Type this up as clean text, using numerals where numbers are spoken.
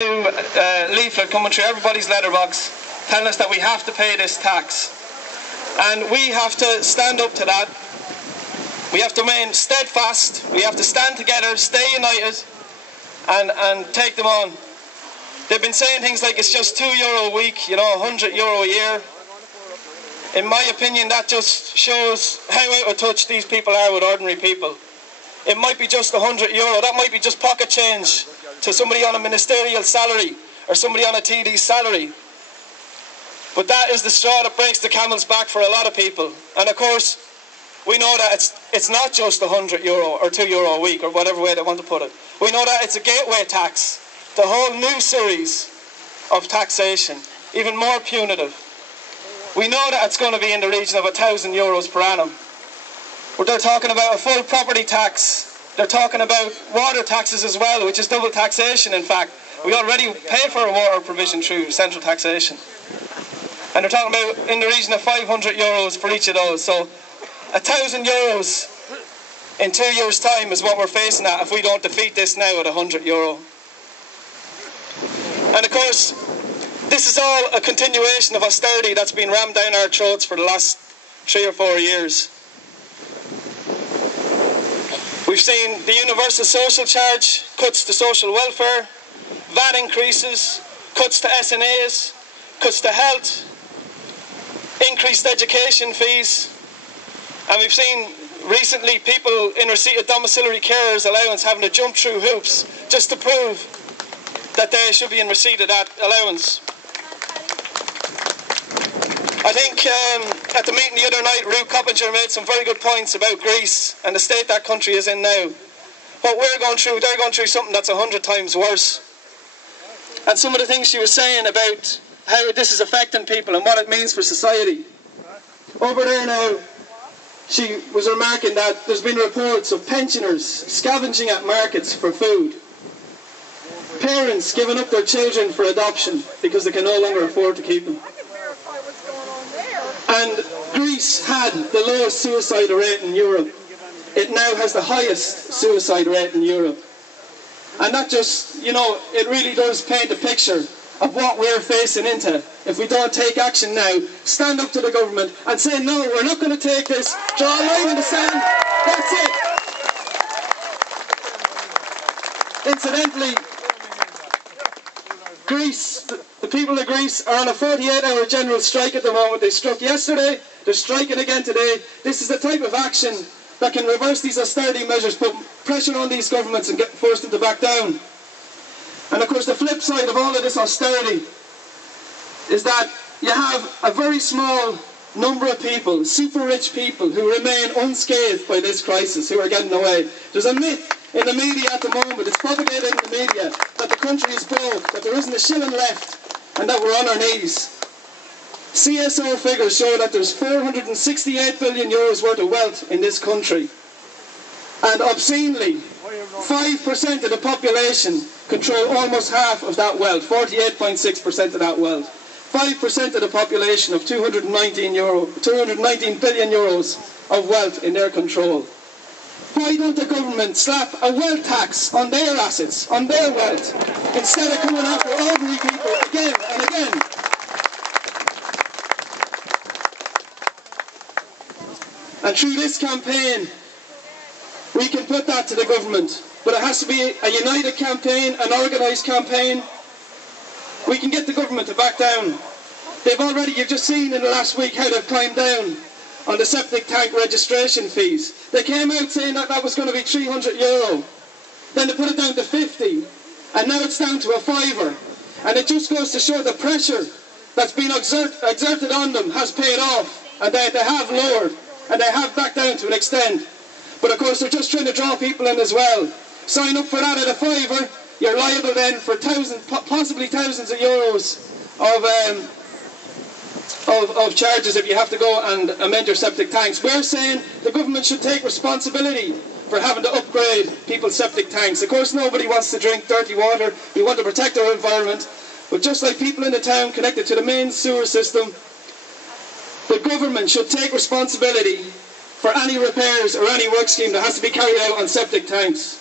Leaflet coming through everybody's letterbox telling us that we have to pay this tax, and we have to stand up to that. We have to remain steadfast, we have to stand together, stay united and take them on. They've been saying things like it's just €2 a week, you know, €100 a year. In my opinion, that just shows how out of touch these people are with ordinary people. It might be just €100, that might be just pocket change to somebody on a ministerial salary or somebody on a TD salary. But that is the straw that breaks the camel's back for a lot of people. And of course, we know that it's not just €100 or €2 a week or whatever way they want to put it. We know that it's a gateway tax, the whole new series of taxation, even more punitive. We know that it's going to be in the region of €1,000 per annum. But they're talking about a full property tax. They're talking about water taxes as well, which is double taxation, in fact. We already pay for a water provision through central taxation. And they're talking about in the region of €500 for each of those. So €1,000 in 2 years' time is what we're facing at if we don't defeat this now at €100. And of course, this is all a continuation of austerity that's been rammed down our throats for the last 3 or 4 years. We've seen the universal social charge, cuts to social welfare, VAT increases, cuts to SNAs, cuts to health, increased education fees, and we've seen recently people in receipt of domiciliary carers allowance having to jump through hoops just to prove that they should be in receipt of that allowance. I think at the meeting the other night, Ruth Coppinger made some very good points about Greece and the state that country is in now. What we're going through, they're going through something that's 100 times worse. And some of the things she was saying about how this is affecting people and what it means for society. Over there now, she was remarking that there's been reports of pensioners scavenging at markets for food. Parents giving up their children for adoption because they can no longer afford to keep them. And Greece had the lowest suicide rate in Europe. It now has the highest suicide rate in Europe. And that just, you know, it really does paint a picture of what we're facing into if we don't take action now, stand up to the government and say, no, we're not going to take this, draw a line in the sand, that's it. Incidentally, Greece, the people of Greece are on a 48-hour general strike at the moment. They struck yesterday, they're striking again today. This is the type of action that can reverse these austerity measures, put pressure on these governments and get forced them to back down. And of course the flip side of all of this austerity is that you have a very small number of people, super rich people, who remain unscathed by this crisis, who are getting away. There's a myth in the media at the moment, it's propagated in the media, that the country is broke, that there isn't a shilling left, and that we're on our knees. CSO figures show that there's €468 billion worth of wealth in this country. And obscenely, 5% of the population control almost half of that wealth, 48.6% of that wealth. 5% of the population of €219 billion of wealth in their control. Why don't the government slap a wealth tax on their assets, on their wealth, instead of coming after ordinary people again and again? And through this campaign, we can put that to the government. But it has to be a united campaign, an organised campaign. We can get the government to back down. They've already, you've just seen in the last week how they've climbed down on the septic tank registration fees. They came out saying that that was going to be €300. Then they put it down to 50. And now it's down to a £5. And it just goes to show the pressure that's been exerted on them has paid off. And they have lowered. And they have backed down to an extent. But of course they're just trying to draw people in as well. Sign up for that at a £5, you're liable then for possibly thousands of euros of charges if you have to go and amend your septic tanks. We're saying the government should take responsibility for having to upgrade people's septic tanks. Of course nobody wants to drink dirty water, we want to protect our environment, but just like people in the town connected to the main sewer system, the government should take responsibility for any repairs or any work scheme that has to be carried out on septic tanks.